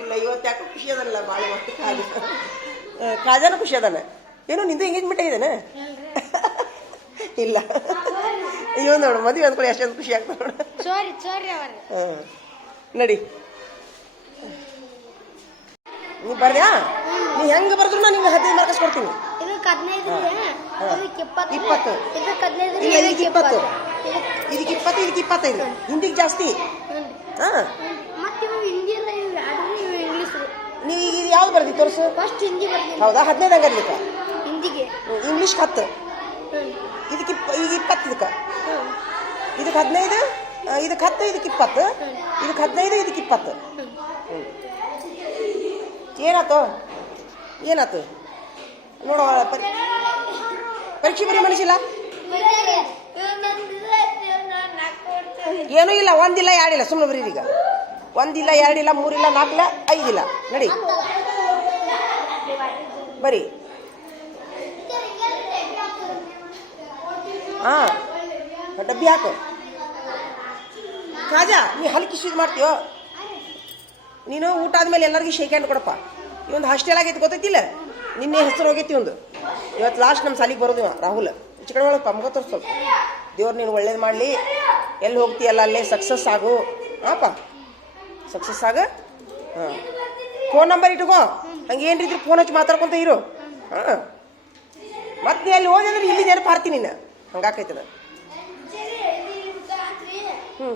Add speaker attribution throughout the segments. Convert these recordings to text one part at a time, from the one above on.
Speaker 1: ಇಲ್ಲ ಇವತ್ತು ಯಾಕೆ ಖುಷಿ ಅದಲ್ಲ ಭಾಳ ಕಾಜ ಕಾಜಾನು ಖುಷಿ ಅದಾನೆ ಏನೋ ನಿಂದು ಎಂಗೇಜ್ಮೆಂಟ್ ಆಗಿದಾನೆ? ಇಲ್ಲ. ಇವ್ ನೋಡು ಮದುವೆ ಅಂದ್ಕೊಳ್ಳಿ ಅಷ್ಟೊಂದು ಖುಷಿ ಆಗ್ತದೆ ನೋಡು. ನಡಿ. ನೀ ಬರ್ದ್ಯಾ? ನೀ ಹೆಂಗ್ ಬರ್ದ್ರು ನಾನು ನಿಂಗೆ ಹದಿನೈದು ಮಾರ್ಕಸ್ ಕೊಡ್ತೀನಿ.
Speaker 2: ಇದಕ್ಕೆ ಹದಿನೈದು ಇಪ್ಪತ್ತು.
Speaker 1: ಇಪ್ಪತ್ತು.
Speaker 2: ಇದಕ್ಕೆ ಹದಿನೈದು
Speaker 1: ಇಪ್ಪತ್ತು.
Speaker 2: ಇದಕ್ಕೆ-
Speaker 1: ಇಪ್ಪತ್ತು ಇದಕ್ಕೆ ಇಪ್ಪತ್ತೈದು. ಹಿಂದಿಗೆ ಜಾಸ್ತಿ. ಹಾಂ.
Speaker 2: ಮತ್ತೆ ಇವು ಹಿಂದಿ ಅಲ್ಲ ಇವು ಎರಡು ಇವು ಇಂಗ್ಲೀಷ್
Speaker 1: ನೀ ಈಗ ಇದು ಯಾವ್ದು ಬರ್ದಿ ತೋರಿಸು?
Speaker 2: ಫಸ್ಟ್ ಹಿಂದಿ
Speaker 1: ಹೌದಾ? ಹದಿನೈದು ಹಂಗೆ ಇರ್ಲಿಕ್ಕೆ
Speaker 2: ಹಿಂದಿಗೆ.
Speaker 1: ಇಂಗ್ಲೀಷ್ ಹತ್ತು. ಇದಕ್ಕೆ ಈಗ ಇಪ್ಪತ್ತು ಇದಕ್ಕೆ? ಇದಕ್ಕೆ ಹದಿನೈದು ಇದಕ್ಕೆ ಹತ್ತು ಇದಕ್ಕೆ ಇಪ್ಪತ್ತು. ಇದಕ್ಕೆ ಹದಿನೈದು ಇದಕ್ಕೆ ಇಪ್ಪತ್ತು. ಏನಾಯ್ತು ಏನಾತು? ನೋಡುವ ಪರೀಕ್ಷೆ ಬರೀ ಮನಸ್ಸಿಲ್ಲ? ಏನೂ ಇಲ್ಲ, ಒಂದಿಲ್ಲ, ಎರಡಿಲ್ಲ. ಸುಮ್ಮನೆ ಬರೀ ಈಗ. ಒಂದಿಲ್ಲ, ಎರಡಿಲ್ಲ, ಮೂರಿಲ್ಲ, ನಾಲ್ಕಿಲ್ಲ, ಐದಿಲ್ಲ. ನಡಿ. ಬರೀ. ಹಾಂ. ಡಬ್ಬಿ ಹಾಕು. ಕಾಜಾ, ನೀ ಹಲ್ಕಿ ಶೂಸ್ ಮಾಡ್ತೀಯೋ? ನೀನು ಊಟ ಆದ್ಮೇಲೆ ಎಲ್ಲರಿಗೂ ಶೇಕ್ ಹ್ಯಾಂಡ್ ಕೊಡಪ್ಪ. ಇವೊಂದು ಹಾಸ್ಟೆಲ್ ಆಗೈತಿ ಗೊತ್ತೈತಿಲ್ಲ ನಿನ್ನೆ ಹೆಸರು ಹೋಗೈತಿ ಒಂದು. ಇವತ್ತು ಲಾಸ್ಟ್ ನಮ್ಮ ಸಾಲಿಗೆ ಬರೋದು ರಾಹುಲ್. ಚಿಕ್ಕ ಒಳಗೆ ಮಗ ತೋರಿಸ್ ಸ್ವಲ್ಪ. ದೇವ್ರು ನೀನು ಒಳ್ಳೇದು ಮಾಡಲಿ. ಎಲ್ಲಿ ಹೋಗ್ತೀಯಲ್ಲ, ಅಲ್ಲೇ ಸಕ್ಸಸ್ ಆಗು. ಹಾಪ ಸಕ್ಸಸ್ ಆಗ? ಹಾಂ. ಫೋನ್ ನಂಬರ್ ಇಟ್ಕೋ. ಹಂಗೆ ಇದ್ರೆ ಫೋನ್ ಹಚ್ಚಿ ಮಾತಾಡ್ಕೊಂತ ಇರು. ಹಾಂ. ಮತ್ತೆ ಅಲ್ಲಿ ಅಂದ್ರೆ ಇಲ್ಲಿ ನೆನಪು ಹಾರ್ತೀನಿ ನೀನು. ಹಂಗಾಕೈತದ ಹ್ಞೂ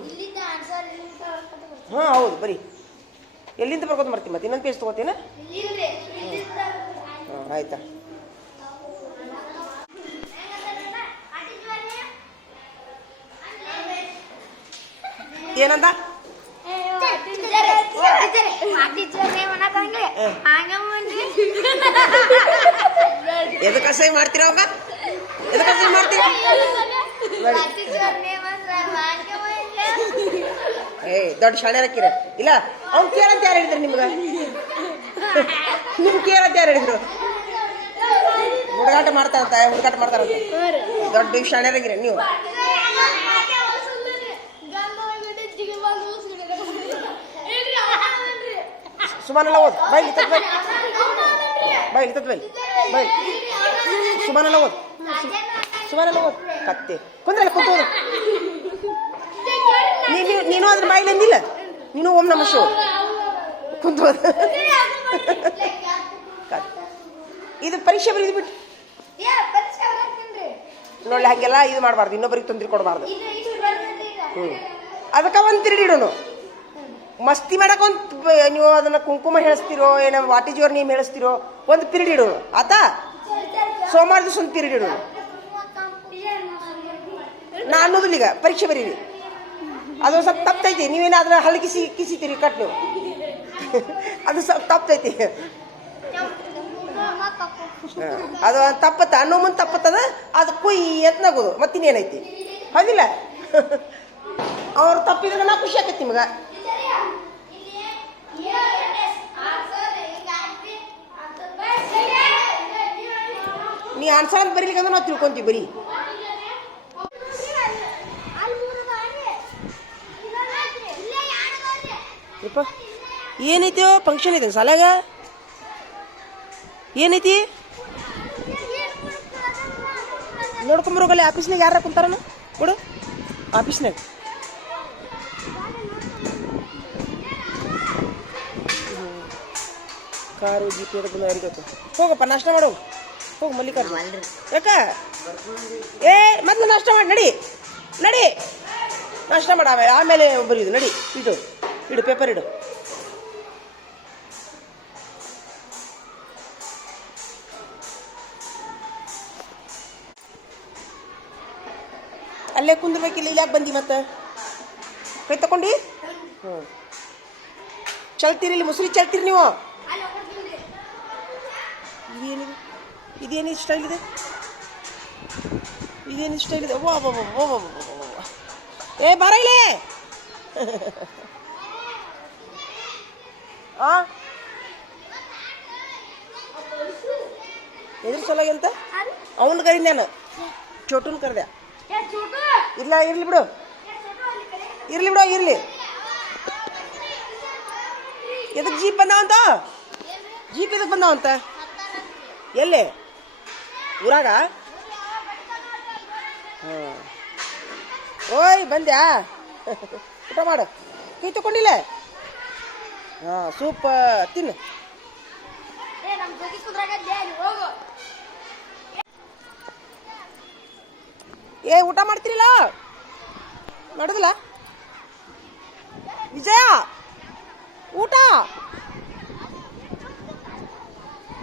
Speaker 1: ಹಾಂ, ಹೌದು, ಬರೀ. ಎಲ್ಲಿಂದ ಬರ್ಕೋತ ಬರ್ತೀನಿ ಮತ್ತೆ ಇನ್ನೊಂದು ಪೇಜ್ ತೊಗೋತೀನ? ಹಾಂ, ಆಯ್ತಾ. ಏನಂದ? ಎದಕ್ಕೆ ಅಸಹ್ಯ ಮಾಡ್ತೀರ ಅವಾಗ? ಎದಕ್ಕೆ ಅಸಹ್ಯ ಮಾಡ್ತೀರ? ಏ ದೊಡ್ಡ ಶಾಣೆ ಹಾಕಿರ ಇಲ್ಲ ಅವ್ನು ಕೇಳಂತ ಯಾರು ಹೇಳಿದ್ರು ನಿಮ್ಗೆ? ನಿಮ್ಗೆ ಕೇಳಂತ ಯಾರು ಹೇಳಿದ್ರು? ಹುಡುಗಾಟ ಮಾಡ್ತಾರಂತ ಹುಡುಗಾಟ ಮಾಡ್ತಾರಂತ. ದೊಡ್ಡ ಶಾಣ್ಯರಾಗಿರ ನೀವು. ಸುಮಾನೆಲ್ಲ ಓದ್. ಬೈಲಿ, ತತ್ ಬೈ. ಬೈಲಿ, ತತ್ ಬೈಲಿ ಬೈಲಿ ಸುಮಾನೆಲ್ಲ ಓದ್. ಸುಮಾನೆಲ್ಲ ಓದ್. ಕತ್ತೆ. ಕುಂದ್ರಲ್ಲ ಕುಂತು ನೀನು ನೀನು ಅದ್ರ ಬಾಯಿಲಿ ಅಂದಿಲ್ಲ? ನೀನು ಓಂ ನಮ ಶೋ ಕುಂತು. ಇದು ಪರೀಕ್ಷೆ ಬರೀದು ಬಿಟ್ಟು. ನೋಡಿ ಹಾಗೆಲ್ಲ ಇದು ಮಾಡಬಾರ್ದು. ಇನ್ನೊಬ್ಬರಿಗೆ ತೊಂದರೆ ಕೊಡಬಾರ್ದು. ಹ್ಞೂ ಅದಕ್ಕೆ ಒಂದು ತಿರುಡಿ ಇಡೋನು. ಮಸ್ತಿ ಮಾಡಕ್ಕೆ ಒಂದು ನೀವು ಅದನ್ನ ಕುಂಕುಮ ಹೇಳಿಸ್ತಿರೋ ಏನೋ ವಾಟಿ ಜೋರ್ ನೀವು ಹೇಳಿಸ್ತಿರೋ ಒಂದು ಪಿರಿಯಡ್ ಇಡು ಆತ? ಸೋಮವಾರ ದಿವಸ ಒಂದು ಪಿರಿಡ್ ಇಡು ನಾ ಅನ್ನೋದಿಲ್ಲ ಈಗ, ಪರೀಕ್ಷೆ ಬರೀರಿ. ಅದು ಸ್ವಲ್ಪ ತಪ್ತೈತಿ ನೀವೇನಾದ್ರೂ ಹಲಕಿಸಿ ಕಿಸಿತೀರಿ, ಕಟ್ ನೀವು. ಅದು ಸ್ವಲ್ಪ ತಪ್ತೈತಿ. ಅದು ತಪ್ಪತ್ತ, ಅನ್ನೋ ಮುಂದೆ ತಪ್ಪತ್ತದ, ಅದು ಕುಯ್ ಎತ್ನಾಗೋದು ನಗೋದು ಮತ್ತಿನ್ನೇನೈತಿ? ಹೌದಿಲ್ಲ? ಅವ್ರು ತಪ್ಪಿದ್ರೆ ನಾ ಖುಷಿ ಆಕೈತಿ ನಿಮ್ಗೆ. ನೀ ಆನ್ಸರ್ ಅಂತ ಬರೀಲಿಕ್ಕೆ ಅಂದ್ರೆ ನಾವು ತಿಳ್ಕೊಂತೀವಿ ಬರೀ. ಯಪ್ಪ, ಏನೈತಿ ಫಂಕ್ಷನ್ ಐತೆ ಸಾಲಾಗ ಏನೈತಿ? ನೋಡ್ಕೊಂಬರೋಗಲ್ಲಿ ಆಫೀಸ್ನಾಗ ಯಾರ ಕುಂತಾರನ? ಕೊಡು. ಆಫೀಸ್ನಾಗ. ಕಾರು, ಜೀಪ್ ಬಂದ ಹೋಗಪ್ಪ, ನಾಷ್ಟ ಮಾಡು. ಹೋಗು ಮಲ್ಲಿಕಾರ್ಜುನ. ಯಾಕ? ಏ ಮೊದ್ಲು ನಾಷ್ಟ ಮಾಡಿ ನಡಿ. ನಡಿ. ನಾಷ್ಟ ಮಾಡ ಆಮೇಲೆ ಆಮೇಲೆ ಬರೀದು ನಡಿ. ಇಡು ಇಡು ಪೇಪರ್ ಇಡು. ಅಲ್ಲೇ ಕುಂದ್ರಬೇಕಿಲ್ಲ ಇಲ್ಲಿ ಯಾಕೆ ಬಂದಿ ಮತ್ತೆ? ಕೈ ತಕೊಂಡಿ ಹ್ಞೂ ಚಲ್ತೀರಿ ಇಲ್ಲಿ ಮುಸುರಿ ಚಲ್ತೀರಿ ನೀವು? ಇದೇನು ಇಷ್ಟ ಇದೆ ಇದೇನು ಇಷ್ಟ ಇದೆ ಓ ಓ ಓ ಬೋ ಏ ಬರೈಲೇ ಇಲ್ಲೇ ಆ ಎದ್ರ ಎಂತ? ಅವನ ನಾನು. ಚೋಟುನ್ ಕರೆದೆ. ಇಲ್ಲ ಇರ್ಲಿ ಬಿಡು. ಇರ್ಲಿ ಬಿಡು ಇರ್ಲಿ. ಎದಕ್ ಜೀಪ್ ಬಂದಾವಂತ? ಜೀಪ್ ಎದಕ್ ಬಂದ ಅಂತ ಎಲ್ಲೇ? ಊರಾಗ? ಹ್ಞೂ ಓಯ್ ಬಂದ್ಯಾ? ಊಟ ಮಾಡು. ಕೈ ತಗೊಂಡಿಲ್ಲ? ಹಾಂ ಸೂಪ್ ತಿನ್ನು. ಏ ಊಟ ಮಾಡ್ತಿರಲ್ಲ? ಮಾಡೋದಿಲ್ಲ? ವಿಜಯ ಊಟ?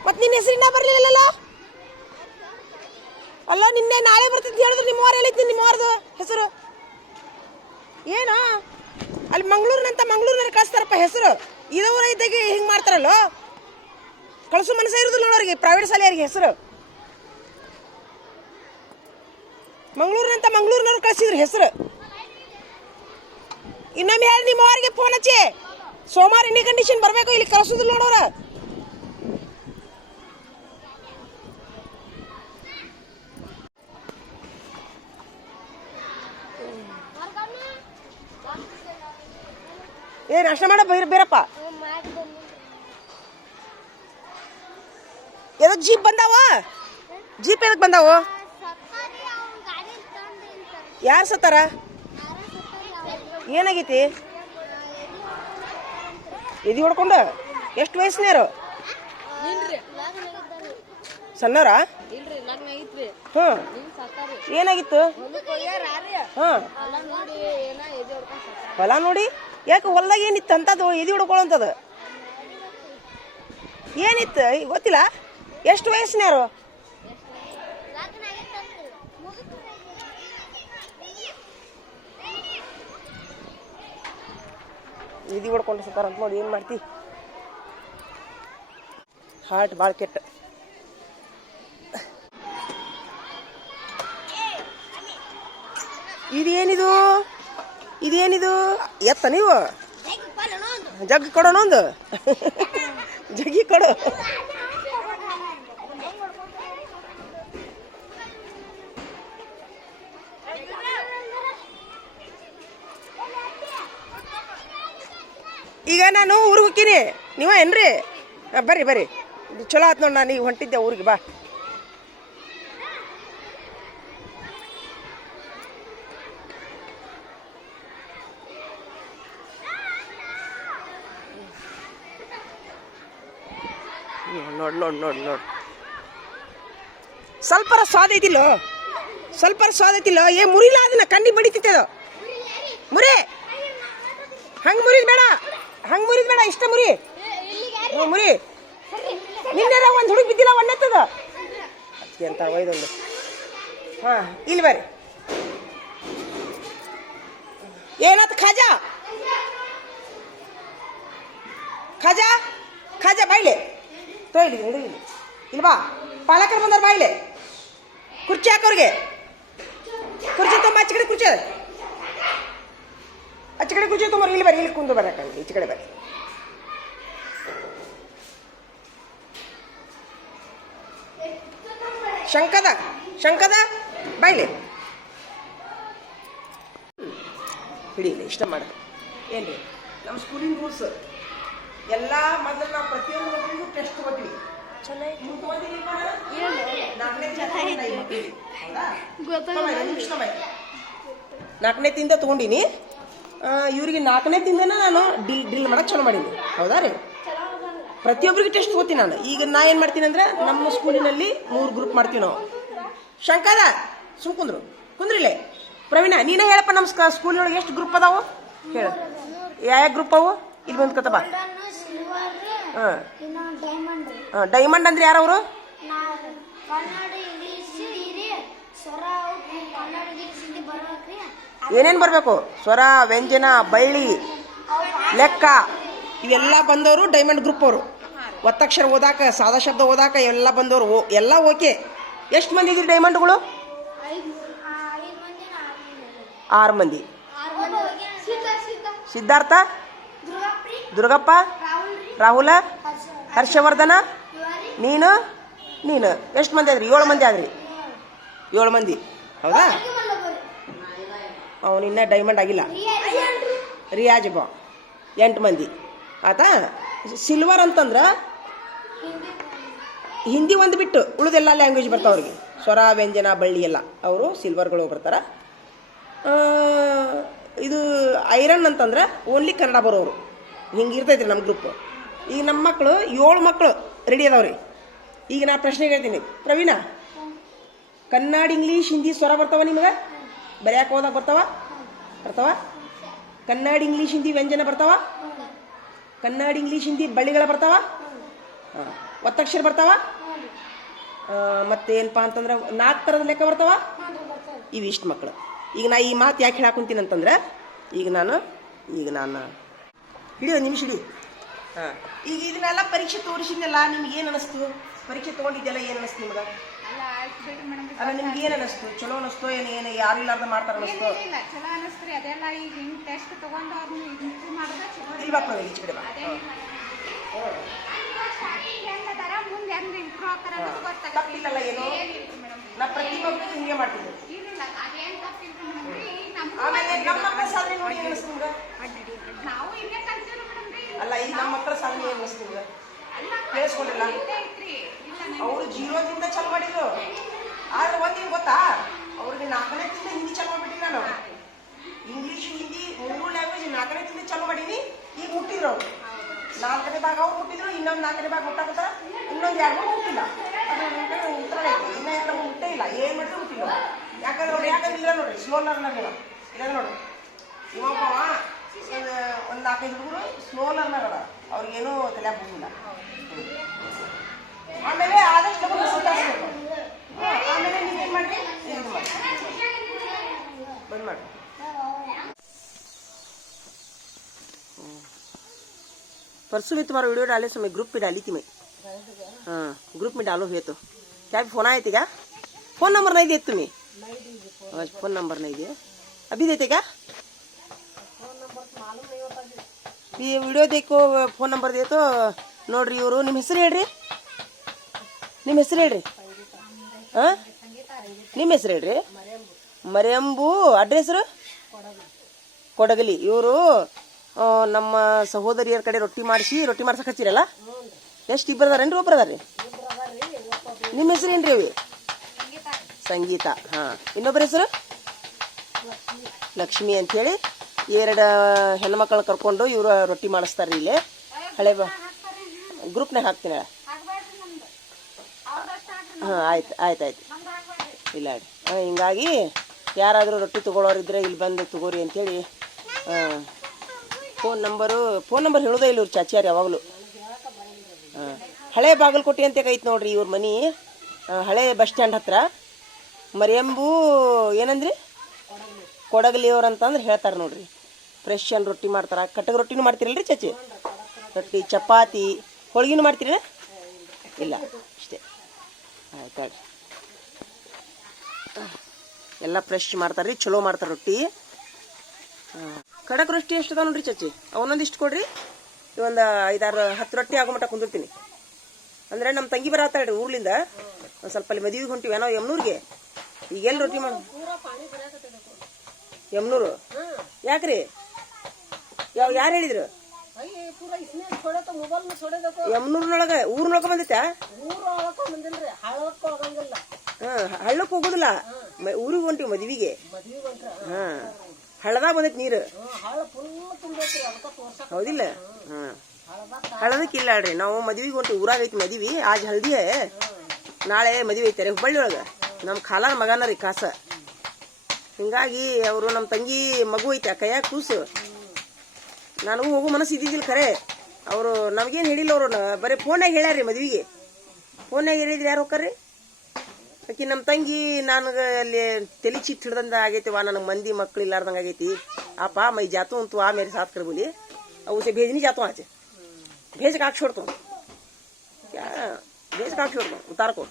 Speaker 1: ಮತ್ ನಿನ್ನ ಹೆಸರಿನ ಬರ್ಲಿಲ್ಲಲ್ಲ? ಅಲ್ಲ ನಿನ್ನೆ ನಾಳೆ ಬರ್ತೈತಿ ಹೇಳಿದ್ರೆ ನಿಮ್ಮ ವಾರ ಹೇಳಿದ್ನಿ ನಿಮ್ಮ ಊರದು ಹೆಸರು? ಏನು? ಅಲ್ಲಿ ಮಂಗಳೂರಿನಂತ ಮಂಗಳೂರಿನಲ್ಲಿ ಕಳಿಸ್ತಾರಪ್ಪ ಹೆಸರು. ಇದೇ ಊರ ಇದ್ದಾಗ ಹಿಂಗೆ ಮಾಡ್ತಾರಲ್ಲ? ಕಳಿಸೋ ಮನಸ್ಸೇ ಇರೋದು ನೋಡೋರಿಗೆ ಪ್ರೈವೇಟ್ ಶಾಲೆಯವ್ರಿಗೆ ಹೆಸರು. ಮಂಗಳೂರಿನಂತ ಮಂಗಳೂರಿನವ್ರು ಕಳಿಸಿದ್ರು ಹೆಸರು. ಇನ್ನೊಮ್ಮೆ ಹೇಳಿ ನಿಮ್ಮ ಅವರಿಗೆ ಫೋನ್ ಹಚ್ಚಿ. ಸೋಮವಾರ ಇನ್ನೇ ಕಂಡೀಷನ್ ಬರಬೇಕು, ಇಲ್ಲಿ ಕಳಿಸೋದಿಲ್ಲ ನೋಡೋರ. ಏ, ನಾಷ್ಟ ಮಾಡ, ಬೈರ, ಬೇರಪ್ಪ. ಎದಕ್ ಜೀಪ್ ಬಂದಾವ? ಜೀಪ್ ಎದಕ್ ಬಂದಾವ? ಯಾರು ಸತ್ತಾರ? ಏನಾಗೈತಿ? ಎದಿ ಹೊಡ್ಕೊಂಡ? ಎಷ್ಟು ವಯಸ್ಸಿನಾರು ಸಣ್ಣವ್ರ?
Speaker 2: ಸತ್ತಾರಿ
Speaker 1: ಏನಾಗಿತ್ತು? ಹಾಂ
Speaker 2: ಹೊಲ ನೋಡಿ
Speaker 1: ಯಾಕೆ ಹೊಲ್ದಾಗ ಏನಿತ್ತು ಅಂಥದ್ದು ಎದಿ ಹುಡ್ಕೊಳ್ಳೋಂಥದ್ದು ಏನಿತ್ತು? ಗೊತ್ತಿಲ್ಲ. ಎಷ್ಟು ವಯಸ್ಸಿನಾರು ಇದು ಹೊಡ್ಕೊಂಡು ಸತ್ತಾರಂತ ನೋಡಿ, ಏನು ಮಾಡ್ತಿ? ಹಾರ್ಟ್ ಭಾಳ ಕೆಟ್ಟ. ಇದೇನಿದು? ಇದೇನಿದು? ಎತ್ತ ನೀವು? ಜಗ್ ಕೊಡೋಣ ಒಂದು. ಜಗ್ಗಿ ಕೊಡು. ಈಗ ನಾನು ಊರಿಗೆ ಹೋಗ್ತೀನಿ. ನೀವ ಏನ್ರಿ? ಬರ್ರಿ ಬರ್ರಿ. ಚಲೋ ಆತ್ ನೋಡಿ ನಾನು ಈಗ ಹೊಂಟಿದ್ದೆ ಊರಿಗೆ ಬಾ. ನೋಡಿ ನೋಡಿ ನೋಡಿ ನೋಡಿ. ಸ್ವಲ್ಪರ ಸ್ವಾದ ಐತಿಲ್ಲೋ ಸ್ವಲ್ಪರ ಸ್ವಾದ ಐತಿಲ್ಲೋ ಏ ಮುರಿಲ್ಲ ಅದನ್ನ, ಕಣ್ಣಿ ಬಡಿತೈತೆ ಅದು. ಮುರಿ! ಹಂಗೆ ಮುರಿದ್ ಬೇಡ. ಹಂಗೆ ಮುರಿದ್ ಬೇಡ, ಇಷ್ಟ ಮುರಿ. ಹ್ಞೂ ಮುರಿ. ನಿನ್ನೆ ಒಂದು ಹುಡುಗ ಬಿದ್ದಿಲ್ಲ ಒಣ್ಣೆತ್ತದ ಅದಕ್ಕೆ ಅಂತ ಒಯ್ದೊಂದು. ಹಾಂ, ಇಲ್ಲಿ ಬರ್ರಿ. ಏನಾಯ್ತು ಖಾಜಾ? ಖಾಜಾ ಖಾಜಾ ಬಾಯ್ಲೆ ತೋ ಇಲ್ಲಿ. ಇಲ್ಲಿ ಇಲ್ವಾ ಬಾ ಪಾಲಕರು ಬಂದಾರ ಬಾಯ್ಲೆ. ಕುರ್ಚಿ ಹಾಕೋರಿಗೆ. ಕುರ್ಚಿ ತುಂಬ, ಆಚೆ ಕಡೆ ಕುರ್ಚಿ ಆಚೆ ಕಡೆ ಕುರ್ಚಿ ತುಂಬ ಇಲ್ಲಿ ಬರ್ರಿ, ಇಲ್ಲಿ ಕುಂದು ಬರಕ್ಕೆ ಈಚೆ ಕಡೆ ಬರ್ರಿ. ಶಂಕದ ಶಂಕದ, ಬಾಯ್ಲೆ. ಹಿಡೀಲಿ ಇಷ್ಟ ಮಾಡ. ಏನ್ರಿ? ನಮ್ಮ ಸ್ಕೂಲಿನ ರೂಲ್ಸ್ ಎಲ್ಲ ಮೊದಲು ನಾವು ಪ್ರತಿಯೊಂದು ಮಕ್ಕಳಿಗೂ ಟೆಸ್ಟ್ ಕೊಟ್ಟಿವಿ? ನಾಲ್ಕನೇ ತಿಂದ ತಗೊಂಡಿನಿ. ಇವ್ರಿಗೆ ನಾಲ್ಕನೇ ತಿಂದನ ನಾನು ಡಿಲ್ ಡ್ರಿಲ್ ಮಾಡಕ್ ಚಲೋ ಮಾಡೀನಿ. ಹೌದಾ ರೀ? ಪ್ರತಿಯೊಬ್ಬರಿಗೆ ಟೆಸ್ಟ್ ಕೊತೀನಿ ನಾನು. ಈಗ ನಾ ಏನು ಮಾಡ್ತೀನಿ ಅಂದ್ರೆ ನಮ್ಮ ಸ್ಕೂಲಿನಲ್ಲಿ ಮೂರು ಗ್ರೂಪ್ ಮಾಡ್ತೀವಿ ನಾವು. ಶಂಕರ ಸುಮ್ ಕುಂದ್ರು. ಕುಂದ್ರಿಲೆ? ಪ್ರವೀಣ ನೀನೇ ಹೇಳಪ್ಪ ನಮ್ಮ ಸ್ಕೂಲ್ ಸ್ಕೂಲಿನೊಳಗೆ ಎಷ್ಟು ಗ್ರೂಪ್ ಅದಾವು? ಹೇಳು. ಯಾವ ಗ್ರೂಪ್ ಅವು? ಇಲ್ಲಿ
Speaker 2: ಬಂದ್ಕೊತಪ್ಪ
Speaker 1: ಹಾಂ.
Speaker 2: ಇನ್ನು ಡೈಮಂಡ್
Speaker 1: ಡೈಮಂಡ್ ಅಂದ್ರೆ ಯಾರವರು? ಏನೇನು ಬರಬೇಕು? ಸ್ವರ ವ್ಯಂಜನ ಬಳ್ಳಿ ಲೆಕ್ಕ ಇವೆಲ್ಲ ಬಂದವರು ಡೈಮಂಡ್ ಗ್ರೂಪ್ ಅವರು. ಒತ್ತಕ್ಷರ ಓದಾಕ ಸಾದಾ ಶಬ್ದ ಓದಾಕ ಎಲ್ಲ ಬಂದವರು. ಓ ಎಲ್ಲ ಓಕೆ. ಎಷ್ಟು ಮಂದಿ ಇದ್ರಿ ಡೈಮಂಡ್ಗಳು
Speaker 2: ಐದು ಐದು ಮಂದಿ ಆರು ಮಂದಿ
Speaker 1: ಆರು ಮಂದಿ.
Speaker 2: ಆರು ಮಂದಿ ಸೀತ ಸೀತ.
Speaker 1: ಸಿದ್ಧಾರ್ಥ
Speaker 2: ದುರ್ಗಾಪ್ರಿ.
Speaker 1: ದುರ್ಗಪ್ಪ
Speaker 2: ರಾಹುಲ್,
Speaker 1: ಹರ್ಷವರ್ಧನ, ನೀನು ನೀನು. ಎಷ್ಟು ಮಂದಿ ಆದ್ರಿ? ಏಳು ಮಂದಿ ಆದ್ರಿ? ಏಳು ಮಂದಿ. ಹೌದಾ? ಅವನಿನ್ನ ಡೈಮಂಡ್ ಆಗಿಲ್ಲ. ರಿಯಾಜ್ ಬಾ. ಎಂಟು ಮಂದಿ. ಆತಾ? ಸಿಲ್ವರ್ ಅಂತಂದ್ರೆ ಹಿಂದಿ ಒಂದು ಬಿಟ್ಟು ಉಳಿದೆಲ್ಲ ಲ್ಯಾಂಗ್ವೇಜ್ ಬರ್ತಾವ ಅವ್ರಿಗೆ. ಸ್ವರ, ವ್ಯಂಜನ, ಬಳ್ಳಿ ಎಲ್ಲ. ಅವರು ಸಿಲ್ವರ್ಗಳು ಬರ್ತಾರೆ. ಇದು ಐರನ್ ಅಂತಂದ್ರೆ ಓನ್ಲಿ ಕನ್ನಡ ಬರೋರು. ಹಿಂಗೆ ಇರ್ತೈತ್ರಿ ನಮ್ಮ ಗ್ರೂಪ್ ಈಗ ನಮ್ಮ ಮಕ್ಕಳು ಏಳು ಮಕ್ಕಳು ರೆಡಿ ಅದಾವ್ರಿ. ಈಗ ನಾ ಪ್ರಶ್ನೆ ಹೇಳ್ತೀನಿ. ಪ್ರವೀಣ, ಕನ್ನಡ, ಇಂಗ್ಲೀಷ್, ಹಿಂದಿ ಸ್ವರ ಬರ್ತಾವ ನಿಮಗೆ? ಬರ್ಯಾಕೆ ಹೋದಾಗ ಬರ್ತಾವ? ಬರ್ತಾವ? ಕನ್ನಡ, ಇಂಗ್ಲೀಷ್, ಹಿಂದಿ ವ್ಯಂಜನ ಬರ್ತಾವ? ಕನ್ನಡ, ಇಂಗ್ಲೀಷ್, ಹಿಂದಿ ಬಳ್ಳಿಗಳ ಬರ್ತಾವ? ಒತ್ತಕ್ಷರ ಬರ್ತಾವ? ಮತ್ತೇನಪ್ಪ ಅಂತಂದ್ರೆ ನಾಲ್ಕು ಥರದ ಲೆಕ್ಕ ಬರ್ತಾವ? ಇವಿಷ್ಟು ಮಕ್ಕಳು ಈಗ ನಾ ಈ ಮಾತು ಯಾಕೆ ಹೇಳಾಕೊಂತೀನಿ ಅಂತಂದ್ರೆ ಈಗ ನಾನು ಈಗ ನಾನು ಹಿಡಿಯೋ ನಿಮಿಷ ಹಿಡಿ. ಈಗ ಇದನ್ನೆಲ್ಲ ಪರೀಕ್ಷೆ ತೋರಿಸಿದ್ನಲ್ಲ ನಿಮ್ಗೆ ಏನು ಅನಿಸ್ತು? ಪರೀಕ್ಷೆ ತೊಗೊಂಡಿದ್ದೆಲ್ಲ ಏನು ಅನಿಸ್ತು ನಿಮ್ಗೆ?
Speaker 3: ಅಲ್ಲ
Speaker 1: ನಿಮ್ಗೆ ಏನು ಅನಿಸ್ತು? ಚಲೋ ಅನಿಸ್ತು ಏನು ಏನು ಯಾರು ಇಲ್ಲಾರ್ದ ಮಾಡ್ತಾರ ಅನಿಸ್ತು?
Speaker 3: ಇಲ್ಲ ಚಲೋ ಅನಿಸ್ತ್ರಿ ಅದೆಲ್ಲ ಈಗ ಹಿಂಗೆ ಟೆಸ್ಟ್ ತಗೊಂಡು ಅವ್ರನ್ನ ಇಂಪ್ರೂವ್ ಮಾಡಿದ್ರೆ ಚಲೋ ರೀ.
Speaker 1: ಇಲ್ವಾ ಈಚೆ ಕಡೆ. ತಪ್ಪಿಲ್ಲಲ್ಲ ಏನು. ನಾ ಪ್ರತಿಯೊಬ್ಬರು ಹಿಂಗೆ ಮಾಡ್ತಿದ್ದೆ. ಆಮೇಲೆ ನಮ್ಮ ಸಾಧನೆ ನೋಡಿ ಅನಿಸ್ತು
Speaker 3: ನಾವು ಇಲ್ಲೇ ಕಲ್ತೀವ್ರಿ madam ರೀ.
Speaker 1: ಅಲ್ಲ ಈಗ ನಮ್ಮ ಹತ್ರ ಸಾಧನೆ ಏನು ಅನಿಸ್ತು ನಿಮ್ಗೆ
Speaker 3: ಅಲ್ಲ,
Speaker 1: ಕೇಳಿಸ್ಕೊಂಡಿಲ್ಲ. ಅವರು ಜೀರೋದಿಂದ ಚಾಲು ಮಾಡಿದ್ರು. ಆದ್ರೆ ಒಂದೇನು ಗೊತ್ತಾ? ಅವ್ರಿಗೆ ನಾಲ್ಕನೇ ತಿಂದ ಹಿಂದಿ ಚಾಲು ಮಾಡ್ಬಿಟ್ಟಿನ ನಾನು. ಇಂಗ್ಲೀಷ್ ಹಿಂದಿ ಮೂರು ಲ್ಯಾಂಗ್ವೇಜ್ ನಾಲ್ಕನೇ ತಿಂದ ಚಾಲು ಮಾಡೀನಿ ಈಗ ಹುಟ್ಟಿದ್ರು ಅವ್ರು. ನಾಲ್ಕನೇ ಭಾಗ ಅವ್ರು ಹುಟ್ಟಿದ್ರು ಇನ್ನೊಂದು ನಾಲ್ಕನೇ ಭಾಗ ಮುಟ್ಟಾಕತ್ತಾರ ಇನ್ನೊಂದು ಯಾರಿಗೂ ಹುಟ್ಟಿಲ್ಲ. ಅದು ಉತ್ತರ ಐತಿ ಇನ್ನ ಯಾರು ಮುಟ್ಟೇ ಇಲ್ಲ. ಏನು ಮಾಡಿದ್ರು ಮುಟ್ಟಿಲ್ಲ ಯಾಕಂದ್ರೆ ಅವ್ರು ಯಾಕಂದ್ರೆ ಇಲ್ಲ ನೋಡ್ರಿ ಸ್ಲೋ ಲರ್ನರ್ ಇಲ್ಲ ನೋಡ್ರಿ ಇವಾಗ ಒಂದು ಒಂದು ನಾಲ್ಕೈದು ಹುಡುಗರು ಸ್ಲೋ ಲರ್ನರ್ ಅದ ಅವ್ರಿಗೇನು ತಲೆ ಬಂದಿಲ್ಲ ಆಮೇಲೆ ಆದಷ್ಟು ನಮಗೆ ಸುಧಾರಿಸ್ಬೇಕು ಹಾ, ಆಮೇಲೆ ನೀವೇನು ಮಾಡ್ರಿ ಇದು ಮಾಡಿ ಬಂದ್ ಮಾಡಿ परसों भी तुम्हारा वीडियो डाले सो मैं ग्रुप पे डाली थी मैं हाँ ग्रुप में डालो हुए तो क्या भी फोन आए थे क्या फोन नंबर नहीं दिए तुम्हें अच्छा फोन नंबर नहीं दिए अभी देते क्या ಈ ವಿಡಿಯೋ ದೇಕೋ, ಫೋನ್ ನಂಬರ್ ದೇತು, ನೋಡ್ರಿ ಇವರು. ನಿಮ್ಮ ಹೆಸರು ಹೇಳ್ರಿ? ನಿಮ್ಮ ಹೆಸರು ಹೇಳ್ರಿ? ಹಾಂ ನಿಮ್ಮ ಹೆಸರು ಹೇಳ್ರಿ? ಮರಿಯಂಬು ಅಡ್ರೆಸ್ರು ಕೊಡಗಲಿ. ಇವರು ನಮ್ಮ ಸಹೋದರಿಯರ ಕಡೆ ರೊಟ್ಟಿ ಮಾಡಿಸಿ, ರೊಟ್ಟಿ ಮಾಡ್ಸಕ್ಕೆ ಹಚ್ಚಿರಲ್ಲ? ಎಷ್ಟು ಇಬ್ಬರು ಅದಾರೇನ್ರಿ ಒಬ್ರು ಅದಾರ್ರಿ? ನಿಮ್ಮ ಹೆಸರು ಏನ್ರಿ ಅವಿ? ಸಂಗೀತ. ಹಾಂ. ಇನ್ನೊಬ್ಬರ ಹೆಸರು? ಲಕ್ಷ್ಮಿ. ಅಂಥೇಳಿ ಎರಡು ಹೆಣ್ಮಕ್ಳನ್ನ ಕರ್ಕೊಂಡು ಇವರು ರೊಟ್ಟಿ ಮಾಡಿಸ್ತಾರೆ ಇಲ್ಲಿ. ಹಳೆ ಬ ಗ್ರೂಪ್ನಾಗ ಹಾಕ್ತೀನಿ ಹಾಂ, ಆಯ್ತು ಆಯ್ತು ಆಯ್ತು. ಇಲ್ಲ ಹಿಂಗಾಗಿ ಯಾರಾದರೂ ರೊಟ್ಟಿ ತೊಗೊಳೋರಿದ್ರೆ ಇಲ್ಲಿ ಬಂದು ತಗೋರಿ ಅಂತೇಳಿ ಫೋನ್ ನಂಬರು, ಫೋನ್ ನಂಬರ್ ಹೇಳೋದೇ ಇಲ್ಲ ಇವ್ರು ಚಾಚಿಯಾರು ಯಾವಾಗಲೂ. ಹಾಂ. ಹಳೆ ಬಾಗಲಕೋಟೆ ಅಂತ ಐತೆ ನೋಡ್ರಿ ಇವ್ರ ಮನೆ. ಹಳೆ ಬಸ್ ಸ್ಟ್ಯಾಂಡ್ ಹತ್ರ. ಮರಿಯಂಬು ಏನಂದ್ರಿ? ಕೊಡಗಲಿ ಅವ್ರು ಅಂತಂದ್ರೆ ಹೇಳ್ತಾರೆ ನೋಡ್ರಿ. ಫ್ರೆಶ್ ಅಲ್ಲಿ ರೊಟ್ಟಿ ಮಾಡ್ತಾರೆ. ಕಟ್ಟಗ ರೊಟ್ಟಿನೂ ಮಾಡ್ತೀರಲ್ರಿ ಚಾಚಿ? ರೊಟ್ಟಿ, ಚಪಾತಿ, ಹೋಳ್ಗಿನೂ ಮಾಡ್ತೀರ ಇಲ್ಲ, ಅಷ್ಟೇ. ಆಯ್ತು ಎಲ್ಲ ಫ್ರೆಶ್ ಮಾಡ್ತಾರ್ರಿ, ಚಲೋ ಮಾಡ್ತಾರೆ ರೊಟ್ಟಿ. ಕಡಕ್ ರೊಟ್ಟಿ ಎಷ್ಟು ಅದಾವ ನೋಡ್ರಿ ಚಚ್ಚಿ ಅವನೊಂದಿಷ್ಟು ಕೊಡ್ರಿ. ಒಂದು ಐದಾರು ಹತ್ತು ರೊಟ್ಟಿ ಆಗೋ ಮಟ್ಟ ಕುಂದಿರ್ತೀನಿ. ಅಂದ್ರೆ ನಮ್ಮ ತಂಗಿ ಬರತ್ತಾಳ್ರಿ ಊರ್ಲಿಂದ. ಒಂದು ಸ್ವಲ್ಪ ಅಲ್ಲಿ ಮದುವೆಗೆ ಹೊಂಟಿವಿ ನಾವು ಯಮ್ನೂರಿಗೆ. ಈಗ ಎಲ್ಲಿ ರೊಟ್ಟಿ ಮಾಡ ಯಮ್ನೂರು? ಯಾಕ್ರಿ? ಯಾವ ಯಾರು ಹೇಳಿದ್ರು? ಯಮ್ನೂರ್ನೊಳಗ ಊರ್ನೊಳಗ ಬಂದಿತ್ತ? ಹಾ ಹಳ್ಳಕ್ಕೆ ಹೋಗುದಿಲ್ಲ. ಊರಿಗೆ ಹೊಂಟಿ ಮದ್ವಿಗೆ. ಹಾ. ಹಳ್ಳದಾಗ ಬಂದೈತಿ ನೀರು. ಹೌದಿಲ್ಲ? ಹಾ. ಹಳ್ಳದಕ್ಕೆ ಇಲ್ಲ ಅಲ್ರಿ ನಾವು ಮದ್ವಿಗೆ ಹೊಂಟಿ ಊರಾಗ ಐತಿ ಮದ್ವಿ. ಆಜ್ ಹಲ್ದಿ ಹೈ. ನಾಳೆ ಮದ್ವಿ ಐತಾರೆ ಹುಬ್ಬಳ್ಳಿ ಒಳಗ ನಮ್ಮ ಖಾಲಾನ ಮಗನ ರೀ ಕಾಸ ಹಿಂಗಾಗಿ ಅವರು ನಮ್ಮ ತಂಗಿ ಮಗು ಐತೆ ಕೈಯಾಗ ಕೂಸು. ನನಗೂ ಹೋಗು ಮನಸ್ಸು ಇದ್ದಿದ್ದಿಲ್ಲ ಖರೆ. ಅವರು ನಮಗೇನು ಹೇಳಿಲ್ಲ ಅವರು. ಬರೀ ಫೋನಾಗ ಹೇಳ್ಯಾರ್ರಿ ಮದ್ವೆಗೆ. ಫೋನಾಗ ಹೇಳಿದ್ರೆ ಯಾರು ಹೋಗ್ರಿ ಆಕಿ ನಮ್ಮ ತಂಗಿ ನನಗೆ ಅಲ್ಲಿ ತಲೆ ಚಿಟ್ಟು ಹಿಡ್ದಂಗೆ ಆಗೈತಿ ವಾ, ನನಗೆ ಮಂದಿ ಮಕ್ಳು ಇಲ್ಲಾರ್ದಂಗೆ ಆಗೈತಿ. ಅಪ್ಪ ಮೈ ಜಾತು ಅಂತು ಆ ಮೇರೆ ಸಾತ್ ಕರ್ಬೋಲಿ. ಅವು ಸೆ ಭೇಜಿನಿ ಜಾತು ಆಚೆ. ಭೇಜಕ್ಕೆ ಹಾಕ್ಸೋಡ್ತು ಭೇಜಕ್ಕೆ ಹಾಕ್ಸೋಡ್ತು ಉತ್ತಾರಕೋ.